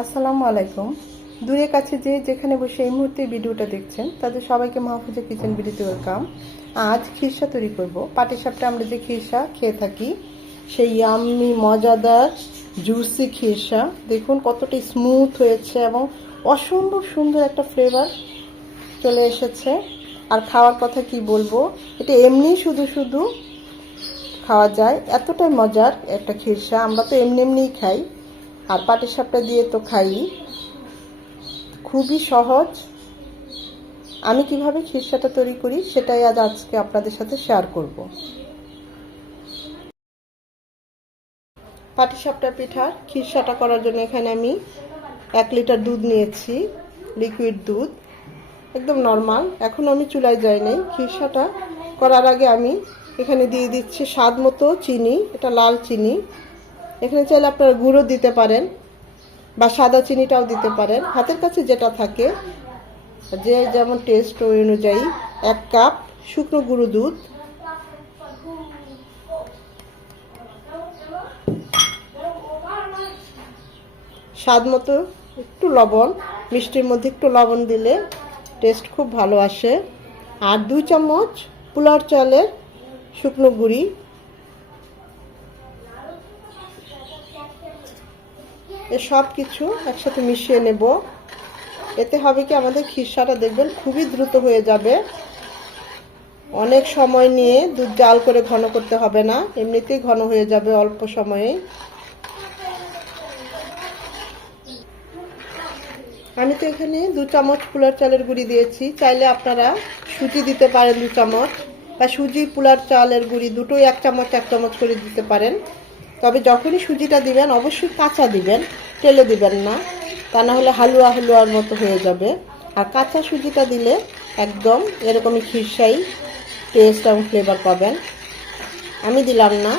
আসসালামু আলাইকুম। দূরে কাছে যে যেখানে বসে এই মুহূর্তে ভিডিওটা দেখছেন, তাদের সবাইকে মাহফুজা কিচেন ভিডিওতে ওয়েলকাম। আজ খিরসা তৈরি করব। পাটিসাপটা আমরা যে খিরসা খেয়ে থাকি, সেই ইয়াম্মি মজাদার জুসি খিরসা। দেখুন কতটা স্মুথ হয়েছে এবং অসম্ভব সুন্দর একটা ফ্লেভার চলে এসেছে। আর খাওয়ার কথা কি বলব, এটা এমনি শুধু শুধু খাওয়া যায়। এতটাই মজার একটা খিরসা। আমরা তো এমনি এমনিই খাই। আর পাটিসাপটা দিয়ে তো খাই। খুবই সহজ। আমি কীভাবে খিরসাটা তৈরি করি সেটাই আজ আজকে আপনাদের সাথে শেয়ার করব। পাটিসাপটা পিঠার খিরসাটা করার জন্য এখানে আমি এক লিটার দুধ নিয়েছি লিকুইড দুধ। একদম নর্মাল এখন আমি চুলায় যাই নাই। খিরসাটা করার আগে আমি এখানে দিয়ে দিচ্ছি স্বাদ মতো চিনি, এটা লাল চিনি। এখানে চাইলে আপনারা গুঁড়ো দিতে পারেন বা সাদা চিনিটাও দিতে পারেন। হাতের কাছে যেটা থাকে, যে যেমন টেস্ট ওই অনুযায়ী এক কাপ শুকনো গুঁড়ো দুধ। স্বাদ মতো একটু লবণ, মিষ্টির মধ্যে একটু লবণ দিলে টেস্ট খুব ভালো আসে। আর দুই চামচ পোলার চালের শুকনো গুঁড়ি এ সব কিছু একসাথে মিশিয়ে নেব। এতে হবে কি আমাদের খিরসাটা দেখবেন খুবই দ্রুত হয়ে যাবে। অনেক সময় নিয়ে দুধ জাল করে ঘন করতে হবে না, এমনিতেই ঘন হয়ে যাবে অল্প সময়ে আমি তো এখানে দু চামচ পোলার চালের গুঁড়ি দিয়েছি। চাইলে আপনারা সুজি দিতে পারেন দু চামচ। বা সুজি, পোলার চালের গুঁড়ি দুটোই এক চামচ এক চামচ করে দিতে পারেন। তবে যখনই সুজিটা দিবেন, অবশ্যই কাঁচা দিবেন, তেলে দিবেন না। তা না হলে হালুয়া হালুয়ার মতো হয়ে যাবে। আর কাঁচা সুজিটা দিলে একদম এরকমই খিরসাই টেস্ট এবং ফ্লেভার পাবেন। আমি দিলাম না।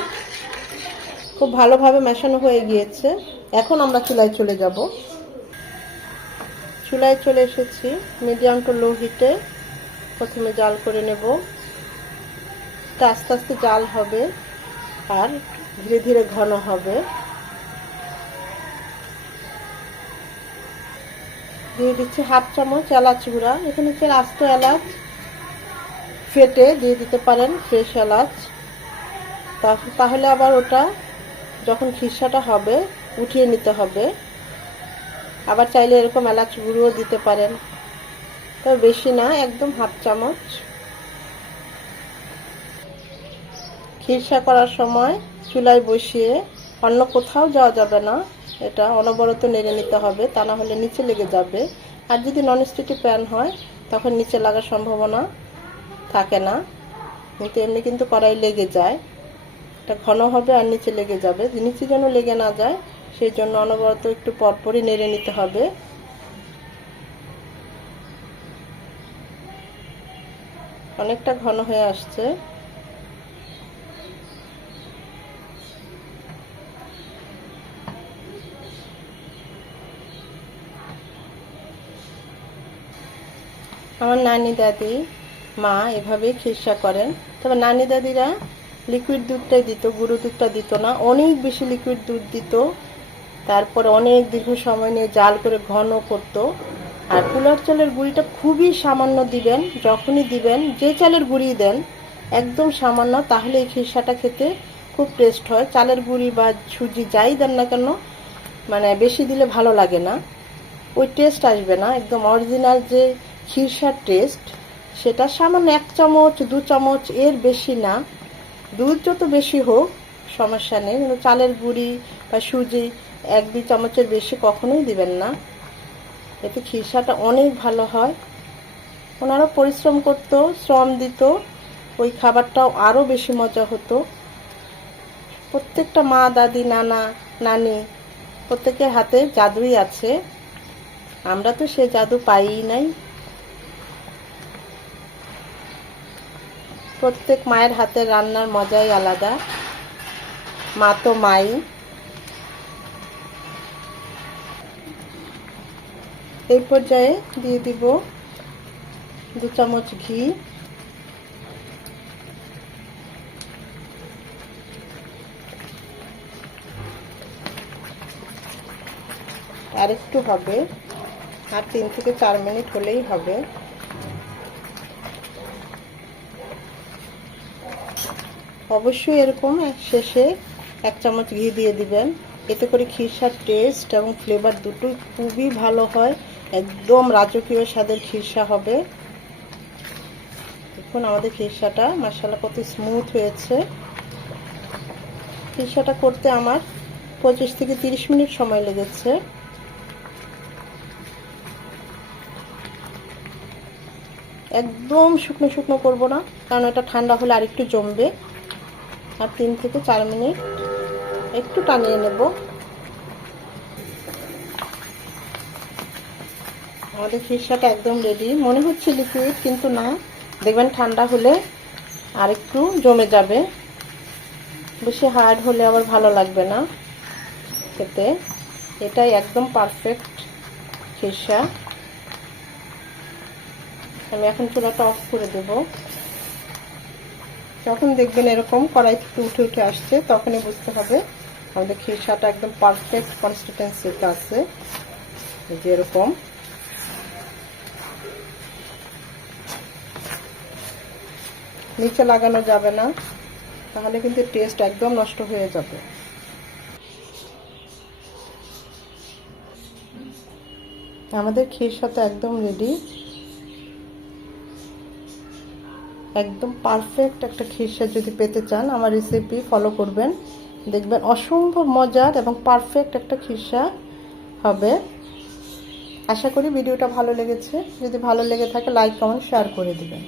খুব ভালোভাবে মেশানো হয়ে গিয়েছে। এখন আমরা চুলায় চলে যাব। চুলায় চলে এসেছি মিডিয়াম টু লো হিটে প্রথমে জাল করে নেব। আস্তে আস্তে জাল হবে। আর ধীরে ধীরে ঘন হবে। দিয়ে দিচ্ছি হাফ চামচ এলাচ গুঁড়া। এখানে হচ্ছে আস্ত এলাচ ফেটে দিয়ে দিতে পারেন ফ্রেশ এলাচ। তাহলে আবার ওটা যখন খিসাটা হবে, উঠিয়ে নিতে হবে। আবার চাইলে এরকম এলাচ গুঁড়োও দিতে পারেন। তবে বেশি না, একদম হাফ চামচ। খিরসা করার সময় চুলায় বসিয়ে অন্য কোথাও যাওয়া যাবে না। এটা অনবরত নেড়ে নিতে হবে, তা না হলে নিচে লেগে যাবে। আর যদি ননস্টিকি প্যান হয়, তখন নিচে লাগার সম্ভাবনা থাকে না। কিন্তু এমনি কিন্তু কড়াই লেগে যায়। এটা ঘন হবে আর নিচে লেগে যাবে। নিচে যেন লেগে না যায় সেই জন্য অনবরত একটু পরপরই নেড়ে নিতে হবে। অনেকটা ঘন হয়ে আসছে। আমার নানি দাদি, মা এভাবেই খিরসা করেন। তবে নানি দাদিরা লিকুইড দুধটাই দিত, গুঁড়ো দুধটা দিত না, অনেক বেশি লিকুইড দুধ দিত। তারপরে অনেক দীর্ঘ সময় নিয়ে জাল করে ঘন করতো। আর কুলার চালের গুঁড়িটা খুবই সামান্য দিবেন, যখনই দিবেন, যে চালের গুঁড়ি দেন, একদম সামান্য, তাহলে এই খিরসাটা খেতে খুব টেস্ট হয়। চালের গুঁড়ি বা সুজি যাই দেন না কেন মানে বেশি দিলে ভালো লাগে না। ওই টেস্ট আসবে না। একদম অরিজিনাল যে খিরসার টেস্ট, সেটা সামান্য এক চামচ, দু চামচ এর বেশি না। দুধ যত বেশি হোক, সমস্যা নেই। কিন্তু চালের গুঁড়ি বা সুজি এক, দুই চামচের বেশি কখনোই দিবেন না। এতে খিরসাটা অনেক ভালো হয়। ওনারা পরিশ্রম করতো, শ্রম দিত, ওই খাবারটাও আরও বেশি মজা হতো। প্রত্যেকটা মা, দাদি, নানা, নানি, প্রত্যেকের হাতে জাদুই আছে। আমরা তো সে জাদু পাইই নাই। প্রত্যেক মায়ের হাতে রান্নার মজাই আলাদা। মা তো মাই। এই পর্যায়ে দিয়ে দিব দু চামচ ঘি। আরেকটু হবে। আর তিন থেকে চার মিনিট হলেই হবে। অবশ্যই এরকম শেষে এক চামচ ঘি দিয়ে দিবেন। এতে করে খিরসার টেস্ট এবং ফ্লেভার দুটোই খুবই ভালো হয়। একদম রাজকীয় স্বাদের খিরসা হবে। দেখুন আমাদের খিরসাটা মশালা কত স্মুথ হয়েছে। খিরসাটা করতে আমার পঁচিশ থেকে তিরিশ মিনিট সময় লেগেছে। একদম শুকনো শুকনো করব না, কারণ এটা ঠান্ডা হলে আরেকটু জমবে। আর তিন থেকে চার মিনিট একটু টানিয়ে নেব। আমাদের খিরসাটা একদম রেডি মনে হচ্ছে লিকুইড কিন্তু না। দেখবেন ঠান্ডা হলে আর একটু জমে যাবে। বেশি হার্ড হলে আবার ভালো লাগবে না খেতে। এটাই একদম পারফেক্ট খিরসা আমি এখন চুলাটা অফ করে দেব। যখন দেখবেন এরকম কড়াই থেকে উঠে উঠে আসছে, তখনই বুঝতে হবে। আমাদের খিরসাটা একদম পারফেক্ট কনসিস্টেন্সিতে আছে। যে এরকম। নিচে লাগানো যাবে না, তাহলে কিন্তু টেস্ট একদম নষ্ট হয়ে যাবে। আমাদের খিরসা তো একদম রেডি একদম পারফেক্ট একটা খিরসা যদি পেতে চান, আমার রেসিপি ফলো করবেন। দেখবেন অসম্ভব মজার এবং পারফেক্ট একটা খিরসা হবে। আশা করি ভিডিওটা ভালো লেগেছে। যদি ভালো লেগে থাকে লাইক কমেন্ট শেয়ার করে দিবেন।